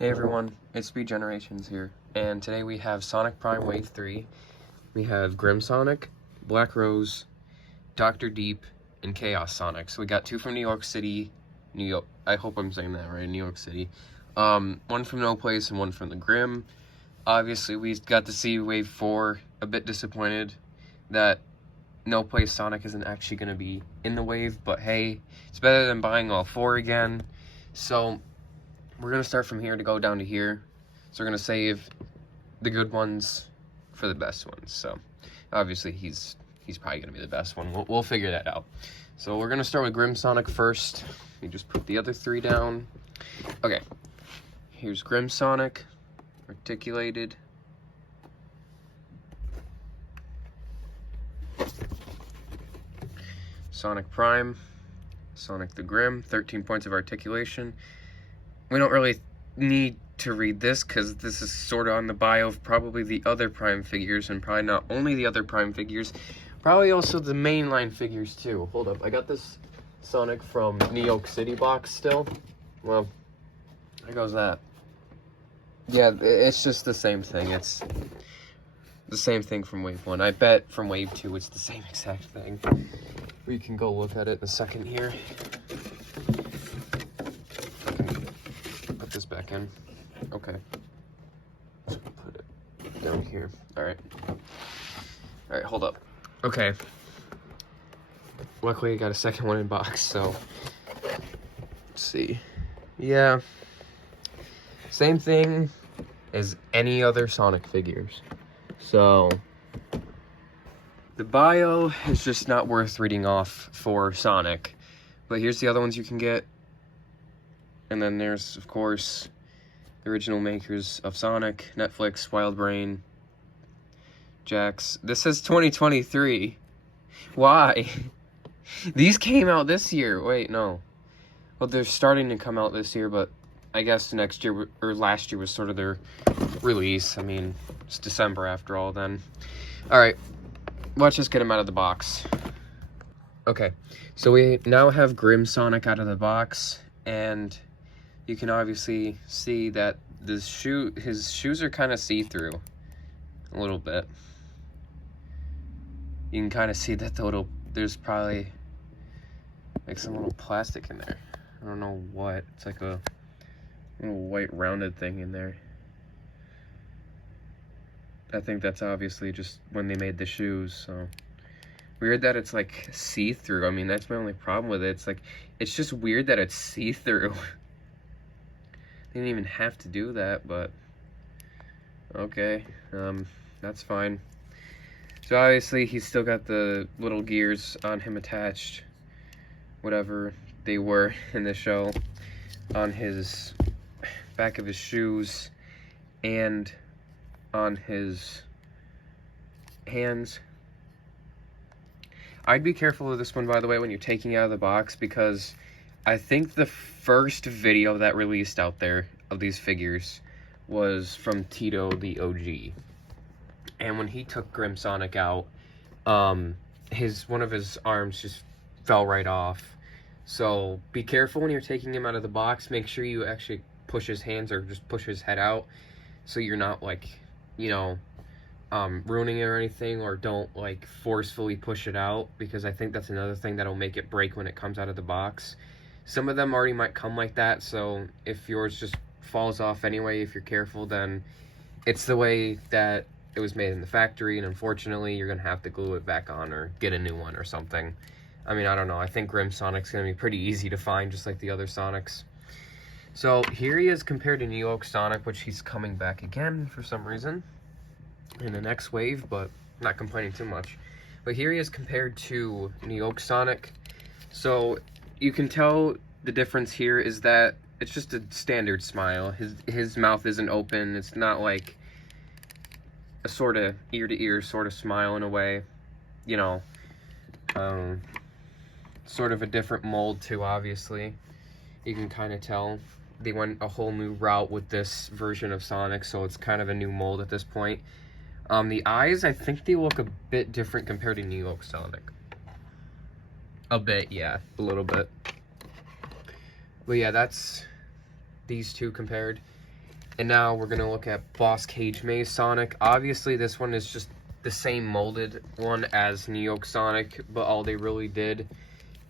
Hey everyone, it's Speed Generations here, and today we have Sonic Prime Wave 3. We have Grim Sonic, Black Rose, Dr. Deep, and Chaos Sonic. So we got two from New York City, New York, I hope I'm saying that right, New York City. One from No Place and one from the Grim. Obviously we got to see Wave 4, a bit disappointed that No Place Sonic isn't actually going to be in the wave, but hey, it's better than buying all four again. So we're going to start from here to go down to here. So we're going to save the good ones for the best ones. So obviously he's probably going to be the best one. We'll figure that out. So we're going to start with Grim Sonic first. We just put the other three down. Okay. Here's Grim Sonic, articulated. Sonic Prime, Sonic the Grim, 13 points of articulation. We don't really need to read this because this is sort of on the bio of probably the other Prime figures, and probably not only the other Prime figures, probably also the mainline figures too. Hold up, I got this Sonic from New York City box still. Well, how goes that? Yeah, it's just the same thing. It's the same thing from Wave 1. I bet from Wave 2 it's the same exact thing. We can go look at it in a second here. Put this back in. Okay. Put it down here. Alright. Alright, hold up. Okay. Luckily I got a second one in box, so let's see. Yeah. Same thing as any other Sonic figures. So the bio is just not worth reading off for Sonic. But here's the other ones you can get. And then there's, of course, the original makers of Sonic, Netflix, Wild Brain, Jakks. This says 2023. Why? These came out this year. Wait, no. Well, they're starting to come out this year, but I guess next year, or last year was sort of their release. I mean, it's December after all then. Alright, let's just get them out of the box. Okay, so we now have Grim Sonic out of the box, and you can obviously see that his shoes are kind of see-through a little bit. You can kind of see that there's probably like some little plastic in there. I don't know what. It's like a little white rounded thing in there. I think that's obviously just when they made the shoes, so weird that it's like see-through. I mean, that's my only problem with it. It's just weird that it's see-through. They didn't even have to do that, but okay, that's fine. So obviously he's still got the little gears on him attached, whatever they were in the show, on his back of his shoes and on his hands. I'd be careful with this one, by the way, when you're taking it out of the box, because I think the first video that released out there of these figures was from Tito the OG. And when he took Grim Sonic out, one of his arms just fell right off. So be careful when you're taking him out of the box. Make sure you actually push his hands or just push his head out, so you're not like, you know, ruining it or anything, or don't like forcefully push it out, because I think that's another thing that'll make it break when it comes out of the box. Some of them already might come like that, so if yours just falls off anyway, if you're careful, then it's the way that it was made in the factory, and unfortunately you're gonna have to glue it back on or get a new one or something. I mean, I don't know. I think Grim Sonic's gonna be pretty easy to find, just like the other Sonics. So here he is compared to New York Sonic, which he's coming back again for some reason in the next wave, but not complaining too much. But here he is compared to New York Sonic. So you can tell the difference here is that it's just a standard smile. His mouth isn't open. It's not like a sort of ear-to-ear sort of smile in a way, you know. Sort of a different mold too, obviously. You can kind of tell they went a whole new route with this version of Sonic, so it's kind of a new mold at this point. The eyes, I think they look a bit different compared to New York Sonic. A bit, yeah, a little bit. But yeah, that's these two compared. And now we're going to look at Boss Cage Maze Sonic. Obviously, this one is just the same molded one as New York Sonic, but all they really did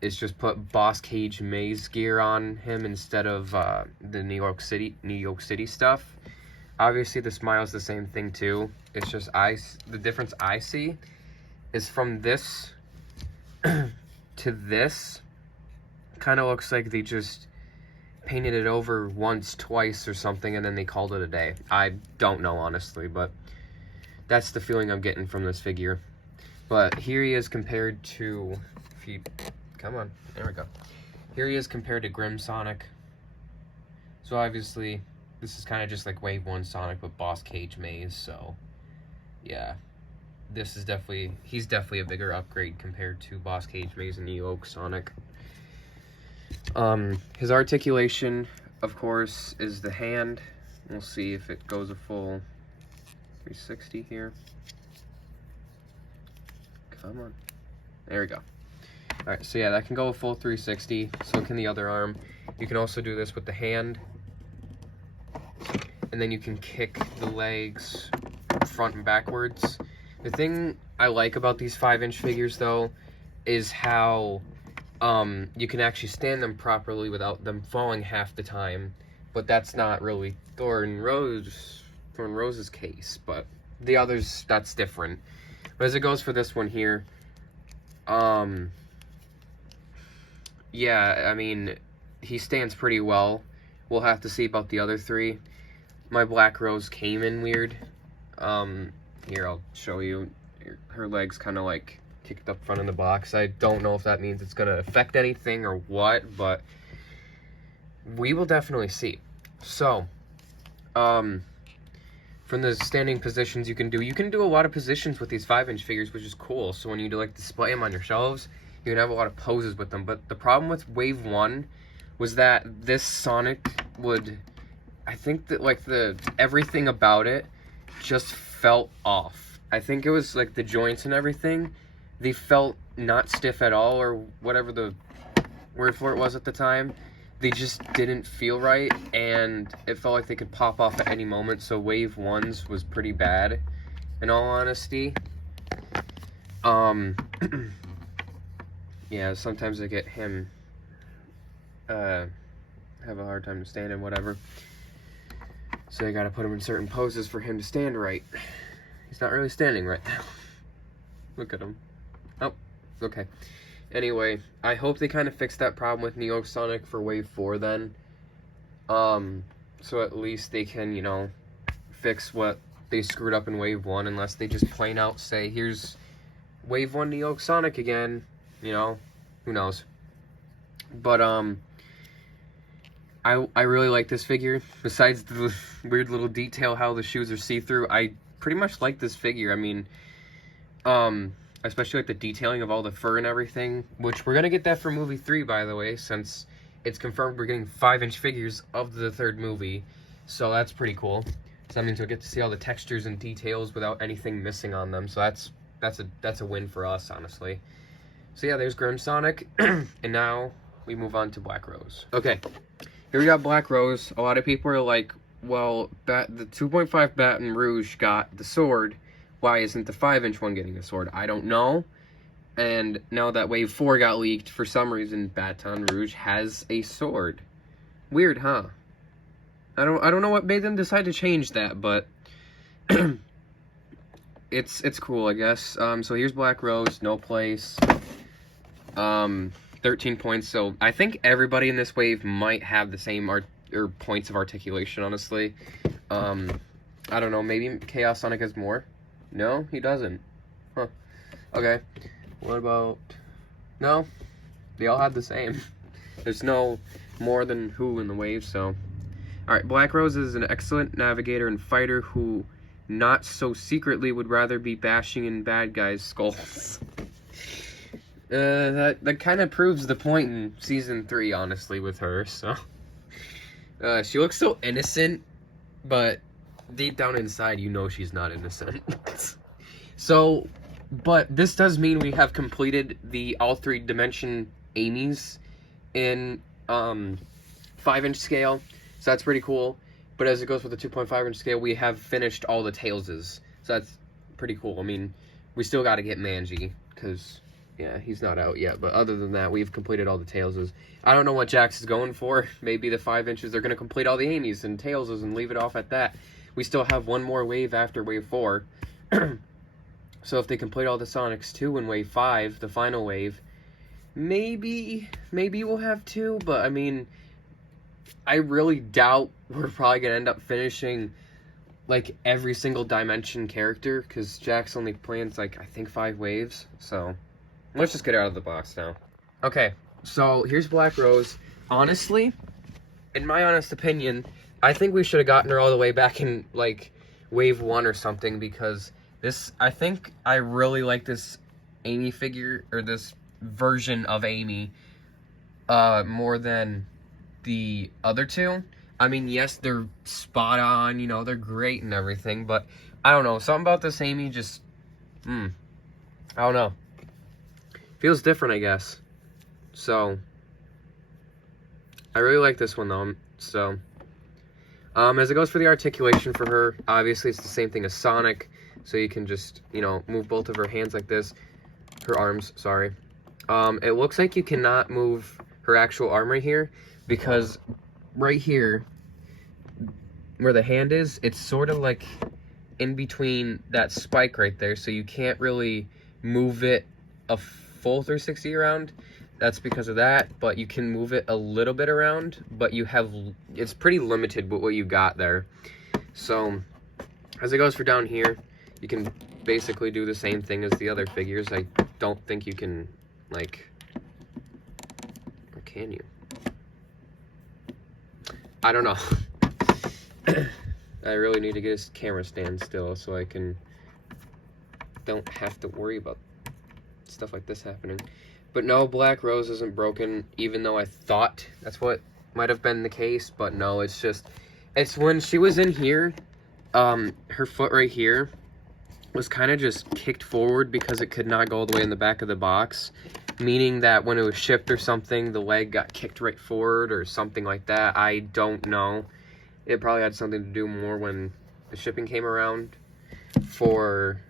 is just put Boss Cage Maze gear on him instead of the New York City stuff. Obviously, the smile's the same thing too. It's just the difference I see is from this to this. Kind of looks like they just painted it over once, twice, or something, and then they called it a day. I don't know, honestly, but that's the feeling I'm getting from this figure. But here he is compared to, come on, there we go. Here he is compared to Grim Sonic. So obviously, this is kind of just like Wave 1 Sonic with Boss Cage Maze, so yeah. This is he's definitely a bigger upgrade compared to Boss Cage Maze and New York Sonic. His articulation, of course, is the hand. We'll see if it goes a full 360 here. Come on. There we go. Alright, so yeah, that can go a full 360. So can the other arm. You can also do this with the hand. And then you can kick the legs front and backwards. The thing I like about these 5-inch figures, though, is how you can actually stand them properly without them falling half the time. But that's not really Thorn Rose's case, but the others, that's different. But as it goes for this one here, yeah, I mean, he stands pretty well. We'll have to see about the other three. My Black Rose came in weird. Here, I'll show you. Her legs kind of like kicked up front in the box. I don't know if that means it's going to affect anything or what, but we will definitely see. So, from the standing positions you can do a lot of positions with these 5-inch figures, which is cool. So when you do like display them on your shelves, you can have a lot of poses with them. But the problem with Wave 1 was that this Sonic would, I think that like everything about it just felt off. I think it was like the joints and everything, they felt not stiff at all, or whatever the word for it was at the time. They just didn't feel right, and it felt like they could pop off at any moment. So Wave 1's was pretty bad, in all honesty. Yeah, sometimes I get him have a hard time to stand and whatever. So I gotta put him in certain poses for him to stand right. He's not really standing right now. Look at him. Oh, okay. Anyway, I hope they kind of fix that problem with Neo Sonic for Wave 4 then. So at least they can, you know, fix what they screwed up in Wave 1, unless they just plain out say, here's Wave 1 Neo Sonic again. You know, who knows. But, I really like this figure. Besides the weird little detail how the shoes are see-through, I pretty much like this figure. I mean, especially like the detailing of all the fur and everything, which we're gonna get that for movie 3, by the way, since it's confirmed we're getting 5-inch figures of the 3rd movie. So that's pretty cool. So that means we'll get to see all the textures and details without anything missing on them. So that's a win for us, honestly. So yeah, there's Grim Sonic, and now we move on to Black Rose. Okay. Here we got Black Rose. A lot of people are like, well, the 2.5 Baton Rouge got the sword. Why isn't the 5-inch one getting a sword? I don't know. And now that Wave 4 got leaked, for some reason, Baton Rouge has a sword. Weird, huh? I don't know what made them decide to change that, but it's cool, I guess. So here's Black Rose, no place. 13 points, so I think everybody in this wave might have the same points of articulation, honestly. I don't know, maybe Chaos Sonic has more? No, he doesn't. Huh. Okay. What about... No, they all have the same. There's no more than who in the wave, so... Alright, Black Rose is an excellent navigator and fighter who, not so secretly, would rather be bashing in bad guys' skulls. That kind of proves the point in Season 3, honestly, with her, so... she looks so innocent, but deep down inside, you know she's not innocent. So, but this does mean we have completed the all 3-dimension Amy's in 5-inch scale, so that's pretty cool. But as it goes with the 2.5 inch scale, we have finished all the Tailses. So that's pretty cool. I mean, we still got to get Manji, because, yeah, he's not out yet. But other than that, we've completed all the Tailses. I don't know what Jakks is going for. Maybe the 5 inches, they're going to complete all the Amy's and Tailses and leave it off at that. We still have one more wave after wave 4. So if they complete all the Sonics 2 in wave 5, the final wave, maybe we'll have 2. But, I mean, I really doubt we're probably going to end up finishing, like, every single Dimension character, because Jakks only plans, like, I think 5 waves. So, let's just get out of the box now. Okay, so here's Black Rose. Honestly, in my honest opinion, I think we should have gotten her all the way back in, like, wave 1 or something, because this, I think I really like this Amy figure, or this version of Amy, more than the other two. I mean, yes, they're spot on, you know, they're great and everything, but I don't know, something about this Amy just, I don't know. Feels different, I guess. So, I really like this one, though, so. As it goes for the articulation for her, obviously it's the same thing as Sonic, so you can just, you know, move both of her hands like this. Her arms, sorry. It looks like you cannot move her actual arm right here, because right here, where the hand is, it's sort of like in between that spike right there, so you can't really move it a full 360 around. That's because of that, but you can move it a little bit around, but you have, it's pretty limited with what you got there. So, as it goes for down here, you can basically do the same thing as the other figures. I don't think you can, like, or can you? I don't know. I really need to get a camera stand still so I don't have to worry about stuff like this happening. But no, Black Rose isn't broken, even though I thought that's what might have been the case. But no, it's just, it's when she was in here, her foot right here was kind of just kicked forward because it could not go all the way in the back of the box. Meaning that when it was shipped or something, the leg got kicked right forward or something like that. I don't know. It probably had something to do more when the shipping came around for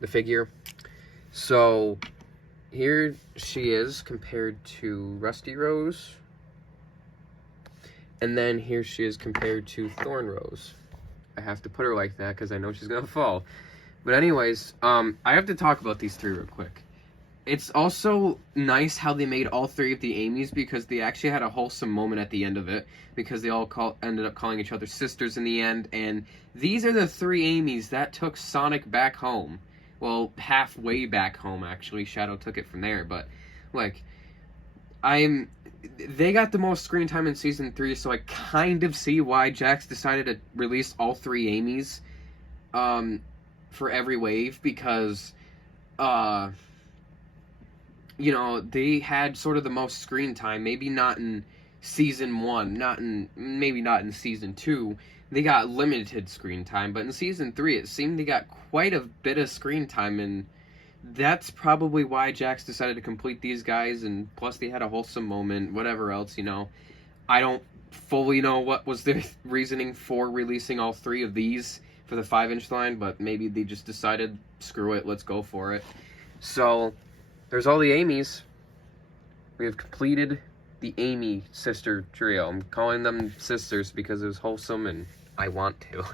the figure. So here she is compared to Rusty Rose. And then here she is compared to Thorn Rose. I have to put her like that because I know she's going to fall. But anyways, I have to talk about these three real quick. It's also nice how they made all three of the Amy's, because they actually had a wholesome moment at the end of it, because they all ended up calling each other sisters in the end. And these are the three Amy's that took Sonic back home. Well, halfway back home, actually. Shadow took it from there, but, like, they got the most screen time in Season 3, so I kind of see why Jakks decided to release all three Amy's, for every wave, because, you know, they had sort of the most screen time. Maybe not in Season 1, maybe not in Season 2. They got limited screen time, but in Season 3, it seemed they got quite a bit of screen time, and that's probably why Jakks decided to complete these guys, and plus they had a wholesome moment, whatever else, you know. I don't fully know what was their reasoning for releasing all three of these for the 5-inch line, but maybe they just decided, screw it, let's go for it. So, there's all the Amy's. We have completed the Amy sister trio. I'm calling them sisters because it was wholesome and I want to.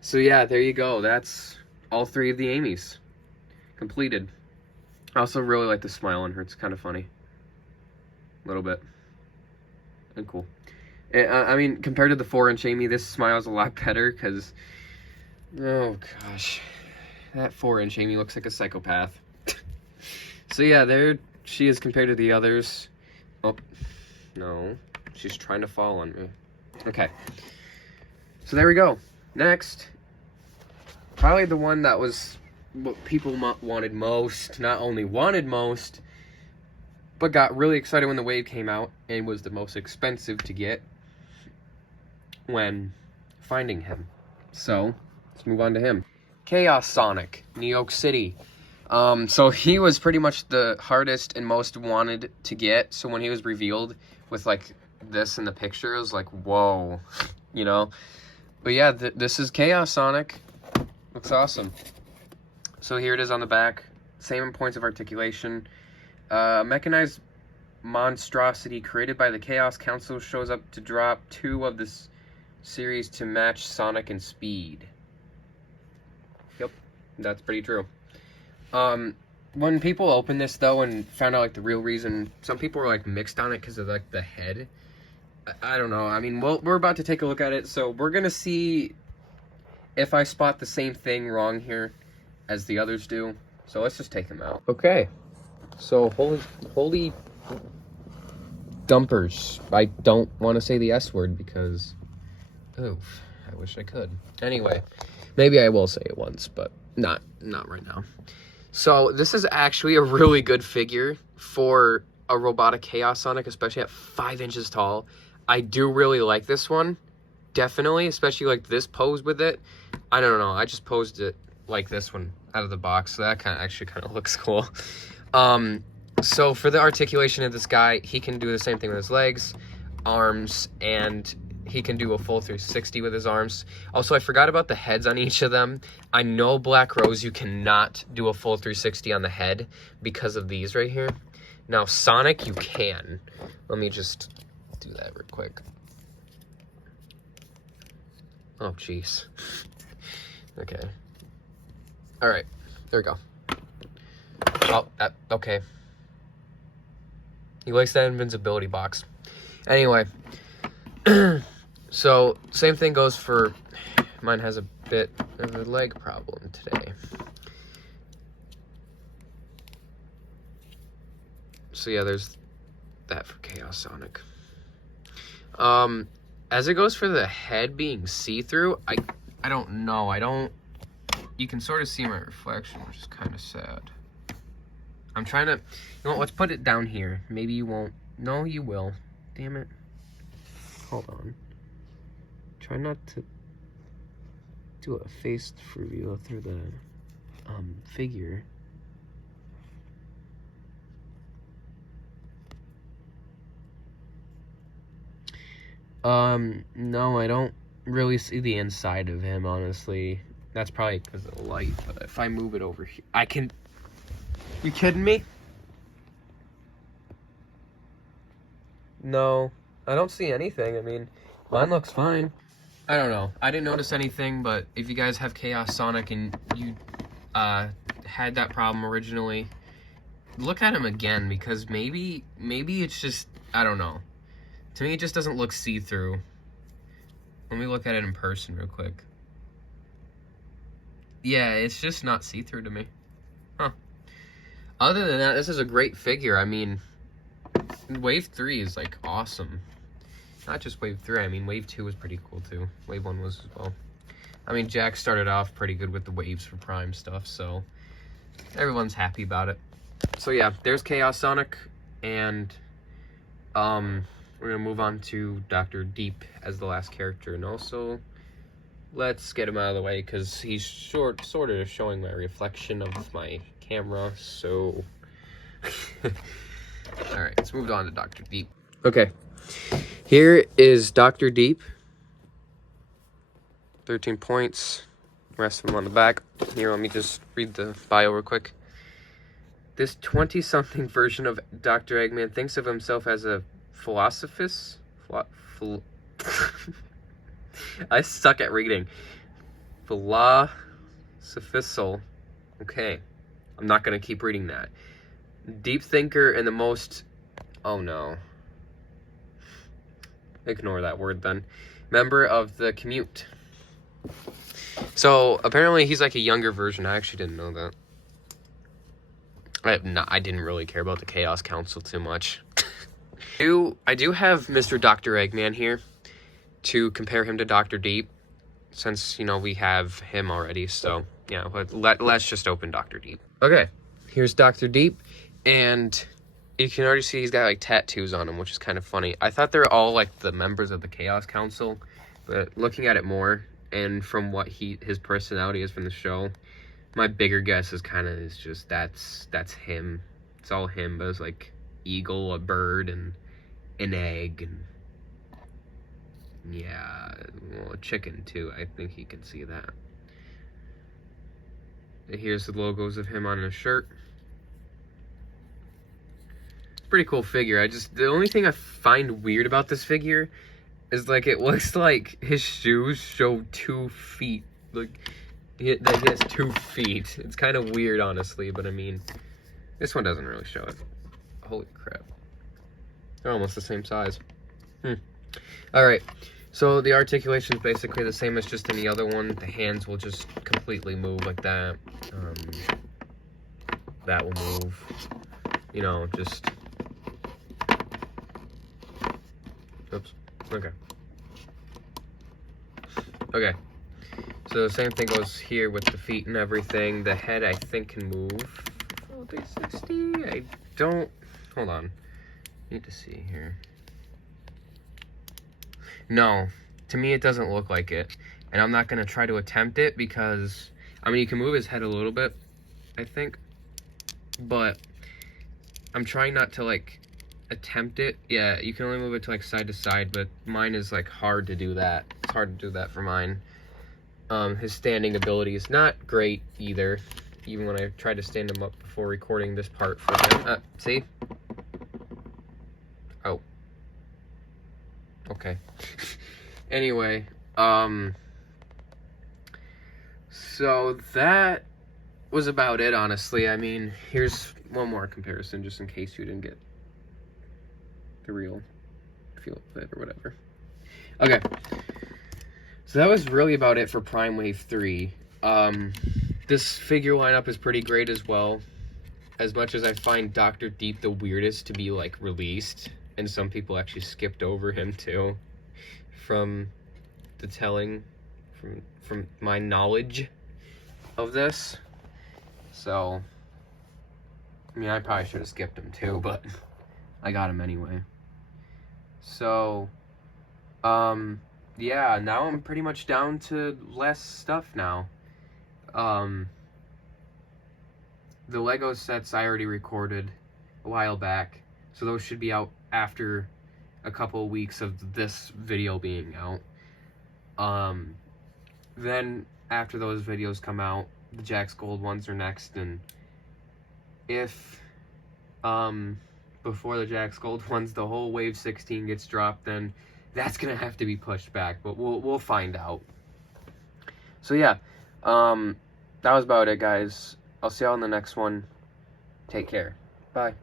So yeah, there you go. That's all three of the Amy's completed. I also really like the smile on her. It's kind of funny. A little bit. And cool. I mean, compared to the 4-inch Amy, this smile's a lot better because, oh gosh, that 4-inch Amy looks like a psychopath. So yeah, there she is compared to the others. Oh, no. She's trying to fall on me. Okay. So there we go. Next, probably the one that was what people wanted most. Not only wanted most, but got really excited when the wave came out and was the most expensive to get when finding him. So, let's move on to him. Chaos Sonic, New York City. So he was pretty much the hardest and most wanted to get. So when he was revealed with like this in the picture, it was like, whoa, you know. But yeah, this is Chaos Sonic. Looks awesome. So here it is on the back. Same points of articulation. Mechanized monstrosity created by the Chaos Council shows up to drop 2 of this series to match Sonic in speed. Yep, that's pretty true. When people opened this though and found out like the real reason, some people were like mixed on it because of like the head. I don't know. I mean, we're about to take a look at it, so we're gonna see if I spot the same thing wrong here as the others do. So let's just take them out. Okay. So holy dumpers. I don't want to say the S word because, oof, I wish I could. Anyway, maybe I will say it once, but not right now. So this is actually a really good figure for a robotic Chaos Sonic, especially at 5 inches tall. I do really like this one, definitely, especially like this pose with it. I don't know, I just posed it like this one out of the box, so that actually kind of looks cool. So for the articulation of this guy, he can do the same thing with his legs, arms, and he can do a full 360 with his arms. Also, I forgot about the heads on each of them. I know Black Rose, you cannot do a full 360 on the head because of these right here. Now, Sonic, you can. Let me just do that real quick. Oh, jeez. Okay. All right, there we go. Oh, okay. He likes that invincibility box. Anyway. So, same thing goes for, mine has a bit of a leg problem today. So yeah, there's that for Chaos Sonic. As it goes for the head being see-through, I don't know. You can sort of see my reflection, which is kind of sad. I'm trying to, you know what, let's put it down here. Maybe you won't. No, you will. Damn it. Hold on. Try not to do a face reveal through the figure. No, I don't really see the inside of him, honestly. That's probably because of the light, but if I move it over here, I can... You kidding me? No, I don't see anything. I mean, mine looks fine. I don't know. I didn't notice anything, but if you guys have Chaos Sonic and you had that problem originally, look at him again, because maybe it's just, I don't know. To me, it just doesn't look see-through. Let me look at it in person real quick. Yeah, it's just not see-through to me. Huh. Other than that, this is a great figure. I mean, Wave 3 is, like, awesome. Not just Wave 3, I mean, Wave 2 was pretty cool, too. Wave 1 was as well. I mean, Jakks started off pretty good with the waves for Prime stuff, so everyone's happy about it. So, yeah, there's Chaos Sonic, and, we're gonna move on to Dr. Deep as the last character, and also let's get him out of the way because he's sort of showing my reflection of my camera. So, all right, let's move on to Dr. Deep. Okay, here is Dr. Deep. 13 points. Rest of them on the back. Here, let me just read the bio real quick. This 20-something version of Dr. Eggman thinks of himself as a philosophist. I suck at reading. Philosophical. Okay. I'm not going to keep reading that. Deep thinker and the most... Oh, no. Ignore that word, then. Member of the commute. So, apparently he's like a younger version. I actually didn't know that. I didn't really care about the Chaos Council too much. I do have Mr. Dr. Eggman here to compare him to Dr. Deep, since, you know, we have him already, so, yeah, let's just open Dr. Deep. Okay, here's Dr. Deep, and you can already see he's got, like, tattoos on him, which is kind of funny. I thought they were all, like, the members of the Chaos Council, but looking at it more, and from what his personality is from the show, my bigger guess is just, that's him. It's all him, but it's, like, eagle, a bird, and an egg, and Yeah, well, a chicken too. I think he can see that. Here's the logos of him on his shirt. Pretty cool figure. The only thing I find weird about this figure is like it looks like his shoes show 2 feet. Like that he has 2 feet. It's kind of weird, honestly, but I mean, this one doesn't really show it. Holy crap. They're almost the same size. Alright, so the articulation is basically the same as just any other one. The hands will just completely move like that. That will move. You know, just... Oops. Okay. Okay. So the same thing goes here with the feet and everything. The head, I think, can move. 360? I don't... Hold on. Need to see here. No. To me, it doesn't look like it. And I'm not going to try to attempt it because... I mean, you can move his head a little bit, I think. But I'm trying not to, like, attempt it. Yeah, you can only move it to, like, side to side, but mine is, like, hard to do that. It's hard to do that for mine. His standing ability is not great either, even when I tried to stand him up before recording this part for him. See? Oh. Okay. Anyway, so that was about it, honestly. I mean, here's one more comparison, just in case you didn't get the real feel of it or whatever. Okay. So that was really about it for Prime Wave 3. This figure lineup is pretty great as well. As much as I find Dr. Deep the weirdest to be, like, released, and some people actually skipped over him, too, from the telling, from my knowledge of this. So, I mean, I probably should have skipped him, too, but I got him anyway. So, yeah, now I'm pretty much down to less stuff now. The Lego sets I already recorded a while back, so those should be out after a couple of weeks of this video being out. Then after those videos come out, the Jakks Gold ones are next, and if before the Jakks Gold ones the whole Wave 16 gets dropped, then that's gonna have to be pushed back, but we'll find out. So yeah, that was about it, guys. I'll see y'all in the next one. Take care. Bye.